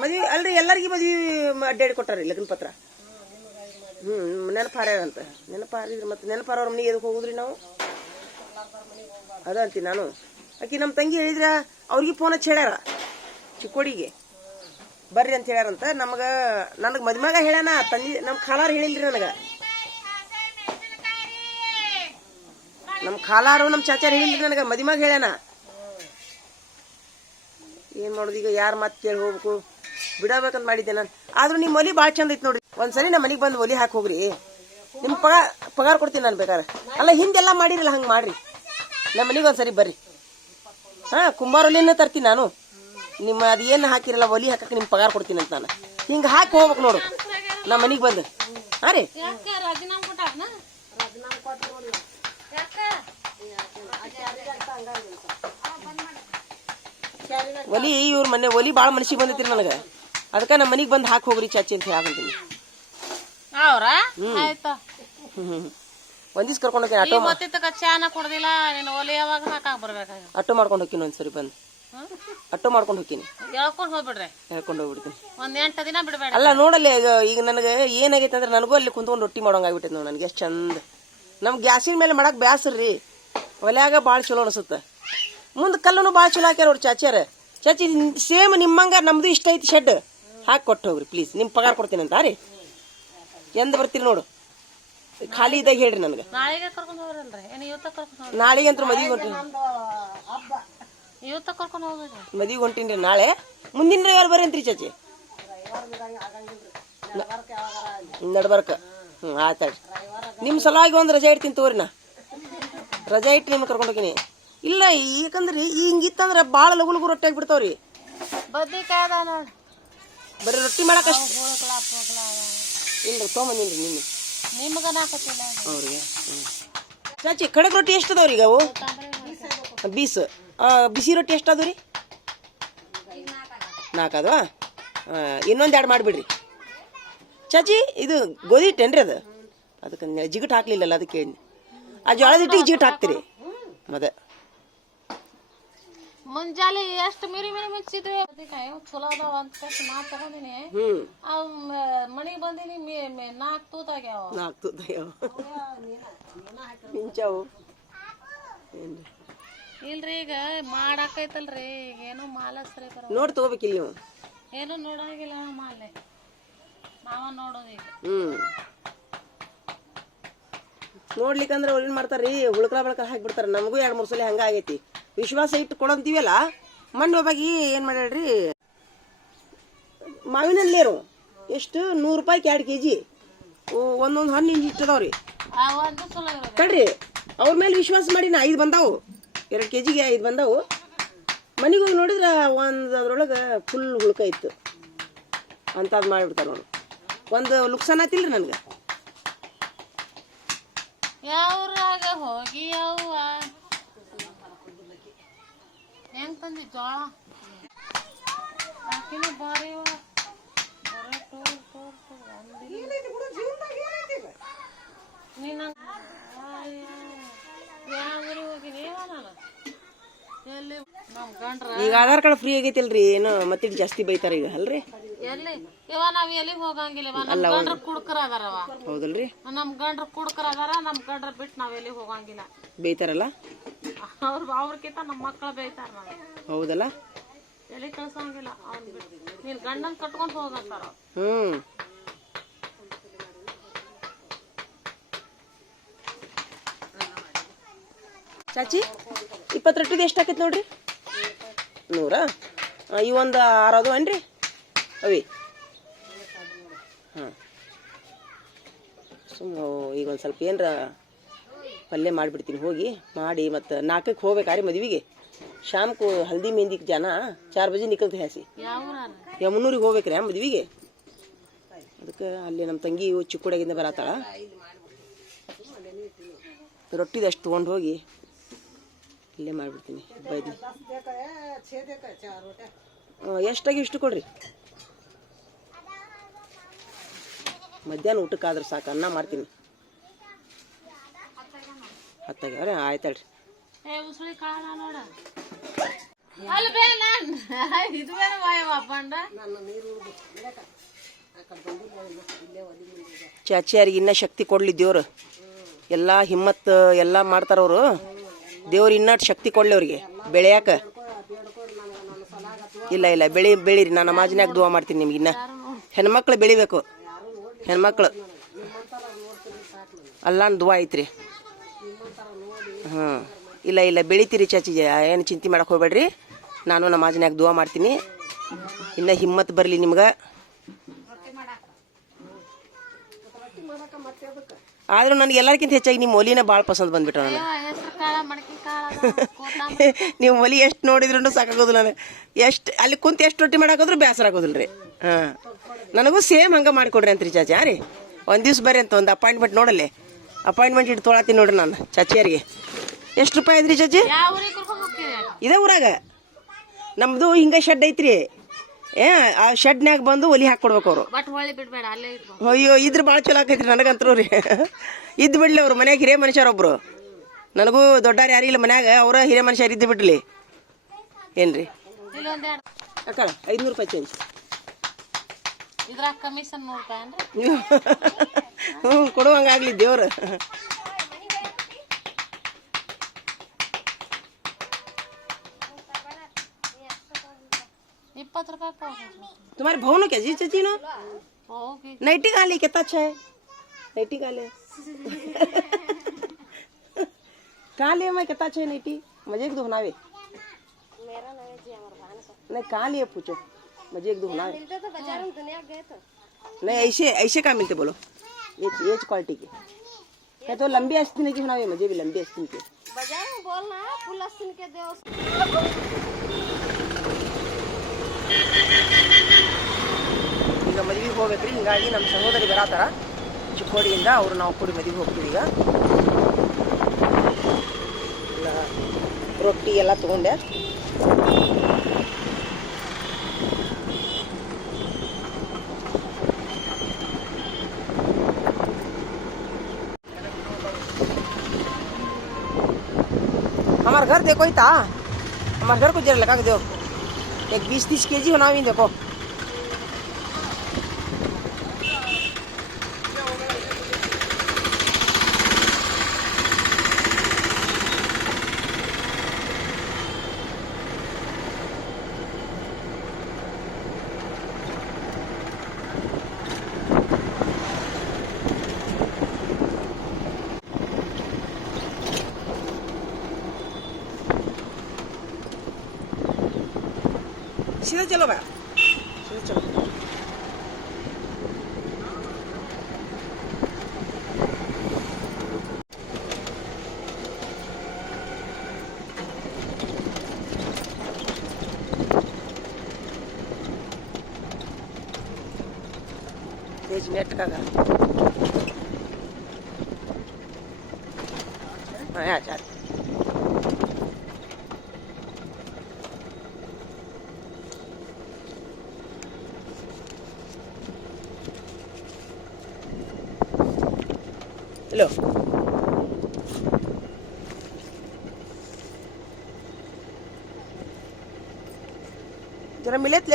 Speaker 1: ಮದ್ವೆ ಅಲ್ರಿ ಎಲ್ಲರಿಗೂ ಮದ್ವೆ ಅಡ್ಡಾಡಿ ಕೊಟ್ಟಾರಿ ಲಗ್ನ ಪತ್ರ. ಹ್ಮ್ ನೆನಪಾರ್ಯಾರಂತ ನೆನಪಾರಿದ್ರೆ ಮತ್ತೆ ನೆನಪಾರವ್ರ ಮನೆಗೆ ಎದಕ್ಕೆ ಹೋಗುದ್ರಿ ನಾವು? ಅದ ಅಂತೀನಿ ನಾನು. ಆಕಿ ನಮ್ಮ ತಂಗಿ ಹೇಳಿದ್ರ, ಅವ್ರಿಗೆ ಫೋನ್ ಹಚ್ಚಿ ಹೇಳ್ಯಾರ. ಚಿಕ್ಕೋಡಿಗೆ. ಬರ್ರಿ ಅಂತ ಹೇಳ್ಯಾರಂತ. ನಮಗ, ನನಗೆ ಮದ್ಮಗ ಹೇಳ್ಯಾನ, ತಂದಿ ನಮ್ಮ ಖಾಲಾರ್ ಹೇಳಿಲ್ರಿ ನನಗೆ. ನಮ್ಮ ಖಾಲಾರು ನಮ್ಮ ಚಾಚಾರ ಹೇಳಿಲ್ರಿ ನನಗೆ, ಮದಿಮಗ ಹೇಳ್ಯಾನ. ಏನ್ ಮಾಡೋದು ಈಗ, ಯಾರು ಮತ್ತೆ ಕೇಳಿ ಹೋಗ್ಬೇಕು? ಬಿಡಬೇಕಂತ ಮಾಡಿದ್ದೆ ನಾನು. ಆದ್ರೂ ನಿಮ್ಮ ಒಲಿ ಭಾಳ ಚಂದ ಐತಿ ನೋಡ್ರಿ. ಒಂದ್ಸರಿ ನಮ್ಮ ಮನೆಗೆ ಬಂದು ಒಲಿ ಹಾಕಿ ಹೋಗ್ರಿ. ನಿಮ್ಮ ಪಗಾರ ಪಗಾರ ಕೊಡ್ತೀನಿ ನಾನು ಬೇಕಾರೆ. ಅಲ್ಲ ಹಿಂದೆಲ್ಲ ಮಾಡಿರಲ್ಲ, ಹಂಗೆ ಮಾಡ್ರಿ. ನಮ್ಮ ಮನೆಗೆ ಒಂದ್ಸರಿ ಬರ್ರಿ. ಹಾ, ಕುಂಬಾರ ಒಲಿನ ತರ್ತೀನಿ ನಾನು. ನಿಮ್ಮ ಅದು ಏನು ಹಾಕಿರಲ್ಲ, ಒಲಿ ಹಾಕಕ್ಕೆ ನಿಮ್ಮ ಪಗಾರ ಕೊಡ್ತೀನಿ ಅಂತ ನಾನು. ಹಿಂಗೆ ಹಾಕಿ ಹೋಗ್ಬೇಕು ನೋಡು. ನಮ್ಮ ಮನೆಗೆ ಬಂದು. ಹಾಂ ರೀ. ಒಲಿ ಇವ್ರ ಮನೆ, ಒಲಿ ಭಾಳ ಮನಸ್ಸಿಗೆ ಬಂದೈತಿ ನನಗೆ. ಅದಕ್ಕೆ ನಮ್ಮ ಮನೆಗೆ ಬಂದು ಹಾಕಿ ಹೋಗ್ರಿ ಚಾಚಿ ಅಂತ ಹೇಳಾಕಂತೀನಿ.
Speaker 3: ಅವ್ರ? ಆಯ್ತು.
Speaker 1: ಹ್ಞೂ ಒಂದ್ ದಿವ್ಸ ಕರ್ಕೊಂಡು ಆಟೋ
Speaker 3: ತಕ ಚಾನ ಕೊಡ್ದಿಲ್ಲ ನೀನು ಒಲೆ ಯಾವಾಗ ಹಾಕಾಕ ಬರ್ಬೇಕಾಗ
Speaker 1: ಆಟೋ ಮಾಡ್ಕೊಂಡು ಹೋಗ್ತೀನಿ ಒಂದ್ಸರಿ ಬಂದು. ಆಟೋ ಮಾಡ್ಕೊಂಡು ಹೋಗ್ತೀನಿ.
Speaker 3: ಹೇಳ್ಕೊಂಡ್ ಹೋಗ್ಬಿಡ್ರಿ.
Speaker 1: ಹೇಳ್ಕೊಂಡು ಹೋಗ್ಬಿಡ್ತೀನಿ.
Speaker 3: ಒಂದ್ ಎಂಟು ದಿನ ಬಿಡಬೇಡ.
Speaker 1: ಅಲ್ಲ ನೋಡಲ್ಲ ಈಗ ಈಗ ನನಗೆ ಏನಾಗೈತೆ ಅಂದ್ರೆ ನನಗೂ ಅಲ್ಲಿ ಕುಂತ್ಕೊಂಡು ರೊಟ್ಟಿ ಮಾಡೋಂಗ್ ಆಗ್ಬಿಟ್ಟೈತೆ ನೋಡಿ ನನಗೆ ಎಷ್ಟು ಚಂದ. ನಮ್ಮ ಗ್ಯಾಸಿನ ಮೇಲೆ ಮಾಡಕ್ಕೆ ಬ್ಯಾಸ್ರಿ. ಒಲ್ಯಾಗ ಭಾಳ ಚಲೋ ಅನಿಸುತ್ತೆ. ಮುಂದೆ ಕಲ್ಲನು ಭಾಳ ಚಲೋ ಹಾಕ್ಯಾರ ಅವ್ರು ಚಾಚ್ಯಾರ. ಚಾಚಿ ಸೇಮ್ ನಿಮ್ಮಂಗ ನಮ್ದು ಇಷ್ಟ ಐತಿ ಶೆಡ್. ಹಾಕಿ ಕೊಟ್ಟು ಹೋಗ್ರಿ ಪ್ಲೀಸ್ ನಿಮ್ಮ ಪಗಾರ ಕೊಡ್ತೀನಿ ಅಂತ ರೀ? ಎಂದು ಬರ್ತೀರಿ ನೋಡು. ಖಾಲಿ ಇದ್ದಾಗ ಹೇಳ್ರಿ ನನಗೆ.
Speaker 3: ನಾಳೆಗೆ ಕರ್ಕೊಂಡ್ ಹೋಗ್ರಲ್ರಿ ಏನ್ ಇವತ್ತ ಕರ್ಕೊಂಡ್ ಹೋಗ್ರಿ
Speaker 1: ನಾಳೆಗೆ ಅಂತೂ ಮದುವೆ ಹೊಂಟೀನಿ
Speaker 3: ಇವತ್ತ ಕರ್ಕೊಂಡ್ ಹೋಗ್ರಿ
Speaker 1: ಮದುವೆ ಹೊಂಟೀನಿ ರೀ ನಾಳೆ. ಮುಂದಿನ ರವಿವಾರ ಬರ್ರಿ ಅಂತ್ರಿ ಚಾಚಿ. ನಡ್ಬರ್ಕ. ಹ್ಞೂ ಆಯ್ತು ನಿಮ್ಮ ಸಲುವಾಗಿ ಒಂದು ರಜೆ ಇಡ್ತೀನಿ ತಗೋರಿ ನಾ. ರಜೆ ಇಟ್ಟು ನಿಮ್ಗೆ ಕರ್ಕೊಂಡು ಹೋಗಿನಿ ಇಲ್ಲ ಯಾಕಂದ್ರೆ ಹಿಂಗಿತ್ತಂದ್ರೆ ಭಾಳ ಲಗು ಲಗು ರೊಟ್ಟಿ ಆಗಿಬಿಡ್ತಾವ್ರಿ.
Speaker 3: ಬದ್ನಿಕಾಯಿ ಅದ ನೋಡ್
Speaker 1: ಬರೀ ರೊಟ್ಟಿ ಮಾಡಕ್ಕೆ ಅಷ್ಟು
Speaker 3: ಹೋಗ್ಲಾ ಹೋಗ್ಲಾ
Speaker 1: ಇಲ್ಲ ತೊಗೊಂಬಂದಿನಿ ನಿನ್ನೆ
Speaker 3: ನಿಮ್ಗೆ. ನಾಕತ್ತಿಲ್ಲ
Speaker 1: ಅವ್ರಿಗೆ ಚಾಚಿ ಕಡಕ್ ರೊಟ್ಟಿ ಎಷ್ಟು ಅದಾವ್ರಿ ಈಗ ಅವು? ಬೀಸ್. ಬಿಸಿ ರೊಟ್ಟಿ ಎಷ್ಟು ಅದಾವ ರೀ ನಾಲ್ಕು ಅದಾವ ಇನ್ನೊಂದು ಎರಡು ಮಾಡಿಬಿಡ್ರಿ. ಚಾಚಿ ಇದು ಗೋಧಿ ಹಿಟ್ಟೇನ್ರಿ ಅದು? ಅದಕ್ಕೆ ಜಿಗಟ್ ಹಾಕ್ಲಿಲ್ಲಲ್ಲ ಅದಕ್ಕೆ ಆ ಜೋಳದ ಹಿಟ್ಟಿಗೆ ಜಿಗಟ್ ಹಾಕ್ತೀರಿ. ಮದ
Speaker 3: ಮುಂಜಾನೆ ಎಷ್ಟು ಮಿರಿ ಮಿರಿ ಮಿಕ್ಸಿದ್ವಿ ಬದ್ನಿಕಾಯಿ ಚಲೋ ಅದಾವ ಅಂತ ಕಷ್ಟ ನಾ ತಗೊಂಡಿನಿ. ಅವ್ ಮನಿಗ್ ಬಂದಿನಿ ಮಿ- ಮಿ- ನಾಲ್ಕು ತೂತ ಆಗ್ಯಾವ.
Speaker 1: ನಾಲ್ಕು ಮಿಂಚಾವು. ಏನು
Speaker 3: ಇಲ್ರಿ ಈಗ ಮಾಡಾಕೈತಲ್ರಿ ಈಗ ಏನೋ ಮಾಲಸ್ರಿ ಬರೋ
Speaker 1: ನೋಡಿ ತಗೋಬೇಕಿಲ್ಲ ನೀವು
Speaker 3: ಏನು ನೋಡಂಗಿಲ್ಲ ಮಾಲೆ ನಾವ ನೋಡೋದು ಈಗ.
Speaker 1: ಹ್ಞೂ ನೋಡ್ಲಿಕ್ಕಂದ್ರೆ ಅವ್ರು ಏನು ಮಾಡ್ತಾರ್ರಿ ಹುಳ್ಕಳ ಬಳಕ ಹಾಕಿಬಿಡ್ತಾರೆ. ನಮಗೂ ಎರಡು ಮೂರು ಸಲ ಹಂಗೆ ಆಗೈತಿ. ವಿಶ್ವಾಸ ಇಟ್ಟು ಕೊಡಂತೀವಲ್ಲ? ಮಣ್ಣು ಒಬ್ಬಾಗಿ ಏನು ಮಾಡ್ಯಾಳ್ರಿ? ಮಾವಿನ ಹಣ್ಣೇರು ಎಷ್ಟು? ನೂರು ರೂಪಾಯಿಗೆ ಎರಡು ಕೆ ಜಿ ಒಂದೊಂದು ಹಣ್ಣು ಹಿಂಗೆ ಇಟ್ಟದವ್ರಿ. ಕಡ್ರಿ ಅವ್ರ ಮೇಲೆ ವಿಶ್ವಾಸ ಮಾಡಿ ನಾ ಐದು ಬಂದಾವು. ಎರಡು ಕೆ ಜಿಗೆ ಐದು ಬಂದಾವು. ಮನೆಗೆ ಹೋಗಿ ನೋಡಿದ್ರೆ ಒಂದು ಅದ್ರೊಳಗೆ ಫುಲ್ ಹುಳುಕ ಇತ್ತು. ಅಂಥದ್ದು ಮಾಡಿಬಿಡ್ತಾರೆ ನೋಡಿ. ಒಂದು ಲುಕ್ಸಾನ್ ಆತಿಲ್ರಿ ನನಗೆ.
Speaker 3: ಹೋಗಿ ಹೆಂಗ್ ತಂದಿ ಜೋಳ? ಆಕಿನ ಬಾರಿ ಇವ. ಬರೀ ಟೂರ್ ಟೂರ್ ಟೂರ್ ಒಂದಿಲ್ಲ. ನೀನ್ ಹಂಗ್- ಅಯ್ಯೋ. ಯಾವ ಊರಿಗ್ ಹೋಗಿನಿ ಇವ ನಾನು ಎಲ್ಲಿ? ನಮ್ ಗಂಡ್ರ
Speaker 1: ಈಗ ಆಧಾರ್ ಕಾರ್ಡ್ ಫ್ರೀ ಆಗೈತಿಲ್ರಿ ಏನು ಮತ್ತೆ ಜಾಸ್ತಿ ಬೈತಾರ ಈಗ ಅಲ್ರಿ?
Speaker 3: ಎಲ್ಲಿ? ಇವ ನಾವ್ ಎಲ್ಲಿಗೆ ಹೋಗಂಗಿಲ್ಲ ನಮ್ ಗಂಡ್ರ ಕುಡ್ಕರ ಅದಾರವ
Speaker 1: ಹೌದಲ್ರಿ?
Speaker 3: ನಮ್ ಗಂಡ್ರ ಕುಡ್ಕರ ಅದಾರ ನಮ್ ಗಂಡ್ರ ಬಿಟ್ಟು ನಾವ್ ಎಲ್ಲಿಗೆ ಹೋಗಂಗಿಲ್ಲ.
Speaker 1: ಬೈತಾರಲ್ಲ?
Speaker 3: ಅವ್ರ ಅವ್ರಕ್ಕಿಂತ ನಮ್ಮ ಮಕ್ಕಳು ಬೇಯ್ತಾರ ನಾವ್
Speaker 1: ಹೌದಲ್ಲ?
Speaker 3: ಎಲ್ಲಿ ಕಳ್ಸಂಗಿಲ್ಲ ಅವ್ನ್ ಬಿಟ್ಟು ನೀನ್ ಗಂಡನ್ ಕಟ್ಕೊಂಡ್ ಹೋಗಂತಾರ
Speaker 1: ಹ್ಞೂ ಚಾಚಿ ಇಪ್ಪತ್ತು ರೊಟ್ಟಿದು ಎಷ್ಟು ಆಕೈತೆ ನೋಡ್ರಿ? ನೂರಾ? ಈ ಇವು ಒಂದು ಆರು ಅದು ಏನ್ರಿ? ಅವಿ. ಹಾಂ ಸುಮ್ಮ ಈಗ ಒಂದು ಸ್ವಲ್ಪ ಏನರ ಪಲ್ಯ ಮಾಡಿಬಿಡ್ತೀನಿ. ಹೋಗಿ ಮಾಡಿ ಮತ್ತು ನಾಲ್ಕಕ್ಕೆ ಹೋಗ್ಬೇಕಾರಿ ಮದುವೆಗೆ. ಶಾಮ್ಕು ಹಲ್ದಿ ಮೆಹಂದಿಗೆ ಜನ ಚಾರ್ ಬಜೆ ನಿಕ್ಕಲ್ತ ಹ್ಯಾಸಿ ಯಮುನೂರಿಗೆ ಹೋಗ್ಬೇಕ್ರಿ ಮದುವೆಗೆ? ಅದಕ್ಕೆ ಅಲ್ಲಿ ನಮ್ಮ ತಂಗಿ ಚಿಕ್ಕುಡಾಗಿಂದ ಬರತ್ತಾಳ. ರೊಟ್ಟಿದ ಅಷ್ಟು ತೊಗೊಂಡು ಹೋಗಿ ಇಲ್ಲೇ ಮಾಡಿಬಿಡ್ತೀನಿ. ಬೈದಿ ಎಷ್ಟಾಗಿ ಇಷ್ಟು ಕೊಡ್ರಿ? ಮಧ್ಯಾಹ್ನ ಊಟಕ್ಕಾದ್ರೆ ಸಾಕು, ಅನ್ನ ಮಾಡ್ತೀನಿ. ಹತ್ತಾಗ್ಯಾವ್ರಿ
Speaker 3: ಪಂಡ
Speaker 1: ಚಾಚಿಯಾರಿಗೆ ಇನ್ನೂ ಶಕ್ತಿ ಕೊಡ್ಲಿ ದೇವ್ರು. ಎಲ್ಲ ಹಿಮ್ಮತ್ ಎಲ್ಲ ಮಾಡ್ತಾರವ್ರು ದೇವ್ರು ಇನ್ನಷ್ಟು ಶಕ್ತಿ ಕೊಡ್ಲಿ ಅವ್ರಿಗೆ. ಬೆಳೆಯಾಕ. ಇಲ್ಲ ಇಲ್ಲ ಬೆಳಿ ಬೆಳಿರಿ ನಾನು ನಮಾಜ್ನ್ಯಾಗ ದುವಾ ಮಾಡ್ತೀನಿ ನಿಮ್ಗೆ ಇನ್ನ. ಹೆಣ್ಮಕ್ಳು ಬೆಳಿಬೇಕು. ಹೆಣ್ಮಕ್ಳು. ಅಲ್ಲ ದುವಾ ಐತ್ರಿ. ಹ್ಞೂ ಇಲ್ಲ ಇಲ್ಲ ಬೆಳಿತೀರಿ ಚಾಚಿ ಏನು ಚಿಂತೆ ಮಾಡಕ್ಕೆ ಹೋಗ್ಬೇಡ್ರಿ. ನಾನು ನಮಾಜ್ನ್ಯಾಗ ದುವಾ ಮಾಡ್ತೀನಿ. ಇನ್ನು ಹಿಮ್ಮತ್ ಬರಲಿ ನಿಮ್ಗೆ. ಆದ್ರೂ ನನಗೆ ಎಲ್ಲರಿಗಿಂತ ಹೆಚ್ಚಾಗಿ ನಿಮ್ಮ ಒಲಿನ ಭಾಳ ಪಸಂದ್ ಬಂದ್ಬಿಟ್ಟು ನನಗೆ ನೀವು ಒಲಿ ಎಷ್ಟು ನೋಡಿದ್ರು ಸಾಕಾಗೋದಿಲ್ಲ ನನಗೆ. ಎಷ್ಟು ಅಲ್ಲಿ ಕುಂತು ಎಷ್ಟು ರೊಟ್ಟಿ ಮಾಡಾಕೋದ್ರು ಬೇಸರ ಆಗೋದಿಲ್ಲ ರೀ ಹಾಂ. ನನಗೂ ಸೇಮ್ ಹಂಗೆ ಮಾಡಿಕೊಡ್ರಿ ಅಂತ್ರಿ ಹಾಂ ರೀ. ಒಂದು ದಿವ್ಸ ಬರ್ರಿ ಅಂತ ಒಂದು ಅಪಾಯಿಂಟ್ಮೆಂಟ್ ನೋಡಲ್ಲಿ. ಅಪಾಯಿಂಟ್ಮೆಂಟ್ ಇಟ್ಟು ತೊಳತೀನಿ ನೋಡ್ರಿ ನಾನು ಚಾಚಿಯರಿಗೆ ಎಷ್ಟು ರೂಪಾಯಿ ಐತ್ರಿ ಚಾಚಿ ಇದೇ ಊರಾಗ. ನಮ್ಮದು ಹಿಂಗೆ ಶೆಡ್ ಐತ್ರಿ. ಏ ಆ ಶೆಡ್ನ್ಯಾಗ ಬಂದು ಒಲಿ ಹಾಕೊಡ್ಬೇಕು ಅವರು. ಅಯ್ಯೋ ಇದ್ರ ಭಾಳ ಚಲೋ ಆಕೈತ್ರಿ ನನಗಂತರೂ ರೀ ಇದ್ದು ಬಿಡ್ಲಿ ಅವ್ರು ಮನ್ಯಾಗ ಹಿರಿಯ ಮನುಷ್ಯರೊಬ್ರು ನನಗೂ ದೊಡ್ಡಾರು ಯಾರಿಲ್ಲ ಮನ್ಯಾಗ ಅವರ ಹಿರಿಯ ಮನುಷ್ಯರು ಇದ್ದು ಬಿಡ್ಲಿ. ಏನ್ರಿ?
Speaker 3: ರೀ
Speaker 1: ಅಕ್ಕ ಐದುನೂರು ರೂಪಾಯಿ ಚೇಂಜ್.
Speaker 3: ಇದ್ರಾಗ ಕಮಿಷನ್ ನೋಡ್ತಾ
Speaker 1: ಹ್ಞೂ ಕೊಡುವಂಗಾಗ್ಲಿ ದೇವ್ರು
Speaker 3: ಇಪ್ಪತ್ತು ರೂಪಾಯಿ ಕೊಡು.
Speaker 1: तुम्हारे भाव ने क्या जी चाची नो
Speaker 3: ಹೋಗಿ
Speaker 1: नाइटी का ले कितना अच्छा है नाइटी का ले कहाँ ले मैं कितना अच्छा है नाइटी मजे एक दो बनावे नहीं कहाँ लिए पूछो मजे एक दो बनावे नहीं ऐसे ऐसे कहाँ मिलते बोलो ये ये क्वालिटी के है तो लंबी आस्तीन की बनावे मुझे भी लंबी आस्तीन के
Speaker 2: बाजार में बोलना फुल अस्तिन के देव
Speaker 1: ಈಗ ಮದುವೆಗೆ ಹೋಗ್ಬೇಕ್ರಿ ಹಿಂಗಾಗಿ ನಮ್ಮ ಸಹೋದರಿ ಬರತ್ತಾರ ಚಿಕ್ಕೋಡಿಯಿಂದ ಅವ್ರು ನಾವು ಕೂಡಿ ಮದುವೆಗೆ ಹೋಗ್ತೀವಿ ಈಗ ಎಲ್ಲ ರೊಟ್ಟಿ ಎಲ್ಲ ತಗೊಂಡೆ देखो ही था हमारे घर को जरा लगा के दो। एक बीस तीस के जी होना भी देखो। সিধে চলো বা সিধে চলো Deixa eu ver a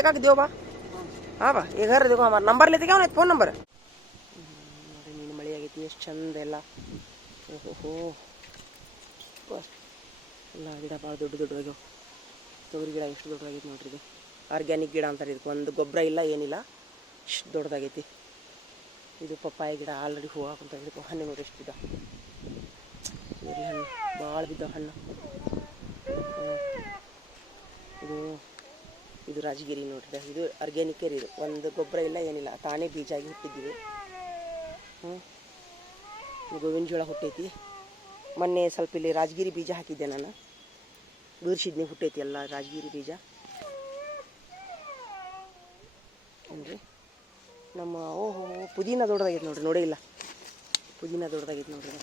Speaker 1: लेकर दो बा हाँ ಬಾ ಈ घर देखो हमारा नंबर लेते क्या ना फोन नंबर ನೋಡಿ ನೀನು ಮಳೆ ಆಗೈತಿ ಎಷ್ಟು ಚಂದ ಎಲ್ಲ ಓಹೋ ಎಲ್ಲ ಗಿಡ ಭಾಳ ದೊಡ್ಡ ದೊಡ್ಡದಾಗ್ಯಾವ ತೊಗರಿ ಗಿಡ ಎಷ್ಟು ದೊಡ್ಡದಾಗೈತಿ ನೋಡ್ರಿ ಇದು ಆರ್ಗ್ಯಾನಿಕ್ ಗಿಡ ಅಂತಾರೆ ಇದಕ್ಕೆ ಒಂದು ಗೊಬ್ಬರ ಇಲ್ಲ ಏನಿಲ್ಲ ಇಷ್ಟು ದೊಡ್ಡದಾಗೈತಿ ಇದು ಪಪ್ಪಾಯ ಗಿಡ ಆಲ್ರೆಡಿ ಹೂವು ಹಾಕೊಂತ ಇದಕ್ಕೆ ಹಣ್ಣು ನೋಡಿ ಎಷ್ಟು ಬಿದ್ದ ಇರಲಿ ಹಣ್ಣು ಭಾಳ ಬಿದ್ದಾವ ಹಣ್ಣು ಹ್ಮ್. ಇದು ಇದು ರಾಜಗಿರಿ ನೋಡ್ರಿ. ಇದು ಆರ್ಗ್ಯಾನಿಕ್ ರೀ ಇದು. ಒಂದು ಗೊಬ್ಬರ ಇಲ್ಲ, ಏನಿಲ್ಲ. ತಾನೇ ಬೀಜ ಆಗಿ ಹುಟ್ಟಿದ್ದೀವಿ. ಹ್ಞೂ ಗೋವಿನ ಜೋಳ ಹುಟ್ಟೈತಿ. ಮೊನ್ನೆ ಸ್ವಲ್ಪ ಇಲ್ಲಿ ರಾಜಗಿರಿ ಬೀಜ ಹಾಕಿದ್ದೆ ನಾನು. ಬೀರ್ಸಿದ್ನಿ, ಹುಟ್ಟೈತಿ ಎಲ್ಲ ರಾಜಗಿರಿ ಬೀಜ. ಏನ್ರಿ? ನಮ್ಮ ಓಹೋ, ಪುದೀನ ದೊಡ್ಡದಾಗೈತೆ ನೋಡ್ರಿ. ನೋಡೇ ಇಲ್ಲ. ಪುದೀನ ದೊಡ್ಡದಾಗೈತೆ ನೋಡ್ರಿ.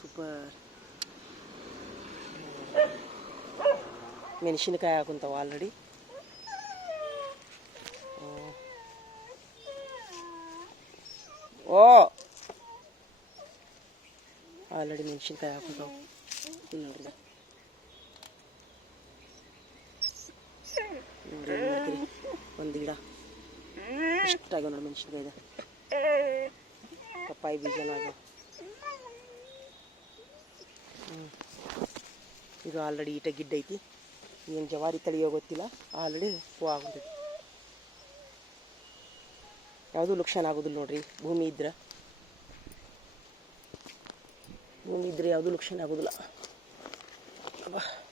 Speaker 1: ಸೂಪರ್. ಮೆಣಸಿನಕಾಯಿ ಹಾಕುಂತಾವ ಆಲ್ರೆಡಿ ಮೆಣಸಿನ್ಕಾಯಿ ಹಾಕೋದು ನೋಡ್ರಿ ನೋಡ್ರಿ. ನೋಡ್ತೀರಿ ಒಂದು ಗಿಡ. ಇಷ್ಟಾಗ್ಯಾವ ನೋಡಿ ಮೆಣಸಿನ್ಕಾಯ್ದು ಪಪ್ಪಾಯಿ ಬೀಜನೂ ಆಗ್ಯಾವ ಹ್ಞೂ ಇದು. ಆಲ್ರೆಡಿ ಈಟ ಗಿಡ್ಡ ಐತಿ. ಏನು ಜವಾರಿ ತಳಿಯೋ ಗೊತ್ತಿಲ್ಲ. ಆಲ್ರೆಡಿ ಹೂ ಆಗೋದೈತಿ ಯಾವುದೂ ಲುಕ್ಷನ್ ಆಗೋದಿಲ್ಲ ನೋಡ್ರಿ. ಭೂಮಿ ಇದ್ರೆ. ಇದ್ರೆ ಯಾವುದೂ ಲುಕ್ಷಣ ಆಗೋದಿಲ್ಲ. ಅಬ್ಬಾ.